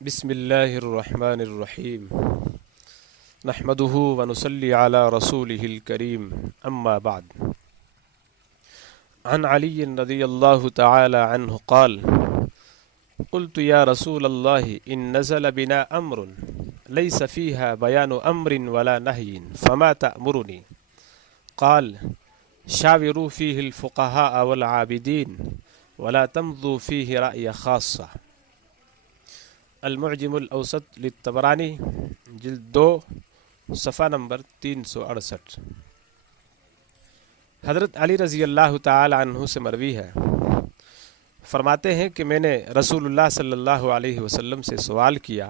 بسم الله الرحمن الرحيم نحمده ونصلي على رسوله الكريم أما بعد. عن علي رضي الله تعالى عنه قال: قلت يا رسول الله إن نزل بنا أمر ليس فيها بيان أمر ولا نهي فما تأمرني؟ قال: شاوروا فيه الفقهاء والعابدين ولا تمضوا فيه رأي خاصة. المعجم الاوسط للطبرانی جلد 2 صفحہ نمبر 368۔ حضرت علی رضی اللہ تعالی عنہ سے مروی ہے، فرماتے ہیں کہ میں نے رسول اللہ صلی اللہ علیہ وسلم سے سوال کیا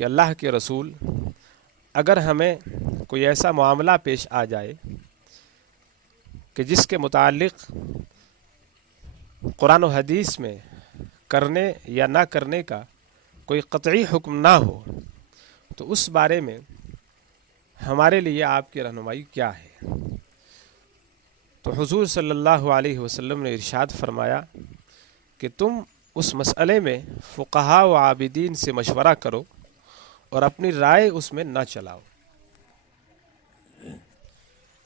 کہ اللہ کے رسول، اگر ہمیں کوئی ایسا معاملہ پیش آ جائے کہ جس کے متعلق قرآن و حدیث میں کرنے یا نہ کرنے کا کوئی قطعی حکم نہ ہو، تو اس بارے میں ہمارے لیے آپ کی رہنمائی کیا ہے؟ تو حضور صلی اللہ علیہ وسلم نے ارشاد فرمایا کہ تم اس مسئلے میں فقہاء و عابدین سے مشورہ کرو اور اپنی رائے اس میں نہ چلاؤ۔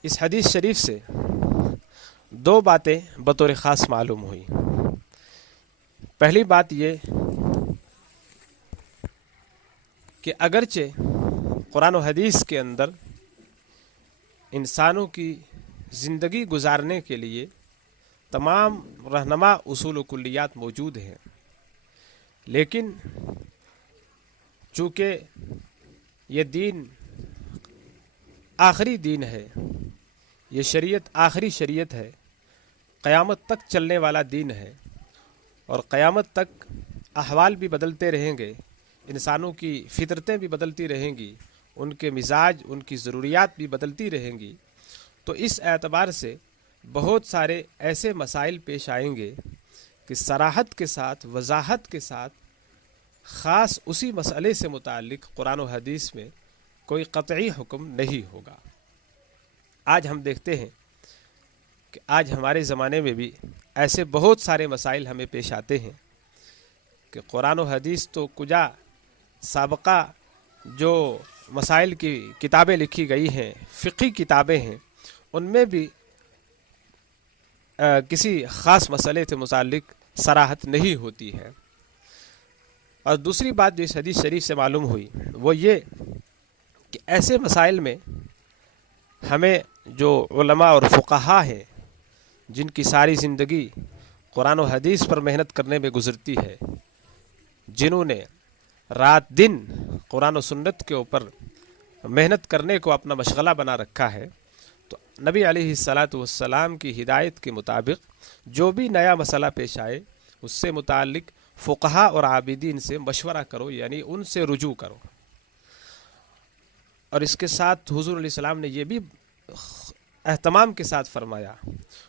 اس حدیث شریف سے دو باتیں بطور خاص معلوم ہوئی۔ پہلی بات یہ کہ اگرچہ قرآن و حدیث کے اندر انسانوں کی زندگی گزارنے کے لیے تمام رہنما اصول و کلیات موجود ہیں، لیکن چونکہ یہ دین آخری دین ہے، یہ شریعت آخری شریعت ہے، قیامت تک چلنے والا دین ہے، اور قیامت تک احوال بھی بدلتے رہیں گے، انسانوں کی فطرتیں بھی بدلتی رہیں گی، ان کے مزاج، ان کی ضروریات بھی بدلتی رہیں گی، تو اس اعتبار سے بہت سارے ایسے مسائل پیش آئیں گے کہ صراحت کے ساتھ، وضاحت کے ساتھ خاص اسی مسئلے سے متعلق قرآن و حدیث میں کوئی قطعی حکم نہیں ہوگا۔ آج ہم دیکھتے ہیں کہ آج ہمارے زمانے میں بھی ایسے بہت سارے مسائل ہمیں پیش آتے ہیں کہ قرآن و حدیث تو کجا سابقہ جو مسائل کی کتابیں لکھی گئی ہیں، فقہی کتابیں ہیں، ان میں بھی کسی خاص مسئلے سے متعلق صراحت نہیں ہوتی ہے۔ اور دوسری بات جو اس حدیث شریف سے معلوم ہوئی وہ یہ کہ ایسے مسائل میں ہمیں جو علماء اور فقہاء ہیں، جن کی ساری زندگی قرآن و حدیث پر محنت کرنے میں گزرتی ہے، جنہوں نے رات دن قرآن و سنت کے اوپر محنت کرنے کو اپنا مشغلہ بنا رکھا ہے، تو نبی علیہ الصلاۃ والسلام کی ہدایت کے مطابق جو بھی نیا مسئلہ پیش آئے اس سے متعلق فقہاء اور عابدین سے مشورہ کرو، یعنی ان سے رجوع کرو۔ اور اس کے ساتھ حضور علیہ السلام نے یہ بھی اہتمام کے ساتھ فرمایا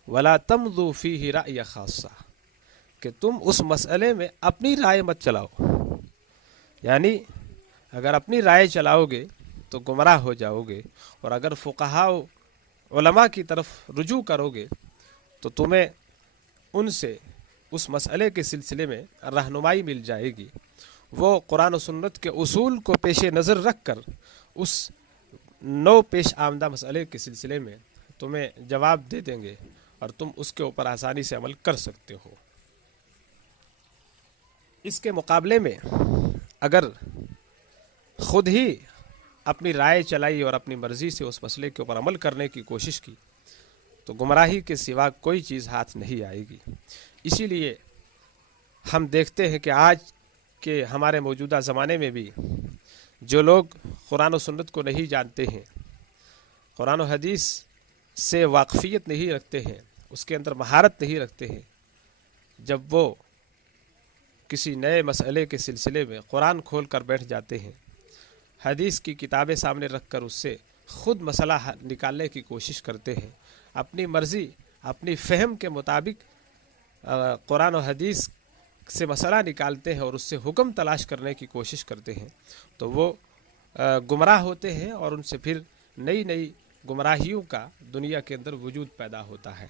وَلَا تَمْضُوا فِيهِ رَأْيَ خَاصَّةً، کہ تم اس مسئلے میں اپنی رائے مت چلاؤ، یعنی اگر اپنی رائے چلاؤ گے تو گمراہ ہو جاؤ گے، اور اگر فقہاء علماء کی طرف رجوع کرو گے تو تمہیں ان سے اس مسئلے کے سلسلے میں رہنمائی مل جائے گی، وہ قرآن و سنت کے اصول کو پیش نظر رکھ کر اس نو پیش آمدہ مسئلے کے سلسلے میں تمہیں جواب دے دیں گے اور تم اس کے اوپر آسانی سے عمل کر سکتے ہو۔ اس کے مقابلے میں اگر خود ہی اپنی رائے چلائی اور اپنی مرضی سے اس مسئلے کے اوپر عمل کرنے کی کوشش کی تو گمراہی کے سوا کوئی چیز ہاتھ نہیں آئے گی۔ اسی لیے ہم دیکھتے ہیں کہ آج کے ہمارے موجودہ زمانے میں بھی جو لوگ قرآن و سنت کو نہیں جانتے ہیں، قرآن و حدیث سے واقفیت نہیں رکھتے ہیں، اس کے اندر مہارت نہیں رکھتے ہیں، جب وہ کسی نئے مسئلے کے سلسلے میں قرآن کھول کر بیٹھ جاتے ہیں، حدیث کی کتابیں سامنے رکھ کر اس سے خود مسئلہ نکالنے کی کوشش کرتے ہیں، اپنی مرضی، اپنی فہم کے مطابق قرآن و حدیث سے مسئلہ نکالتے ہیں اور اس سے حکم تلاش کرنے کی کوشش کرتے ہیں، تو وہ گمراہ ہوتے ہیں اور ان سے پھر نئی نئی گمراہیوں کا دنیا کے اندر وجود پیدا ہوتا ہے۔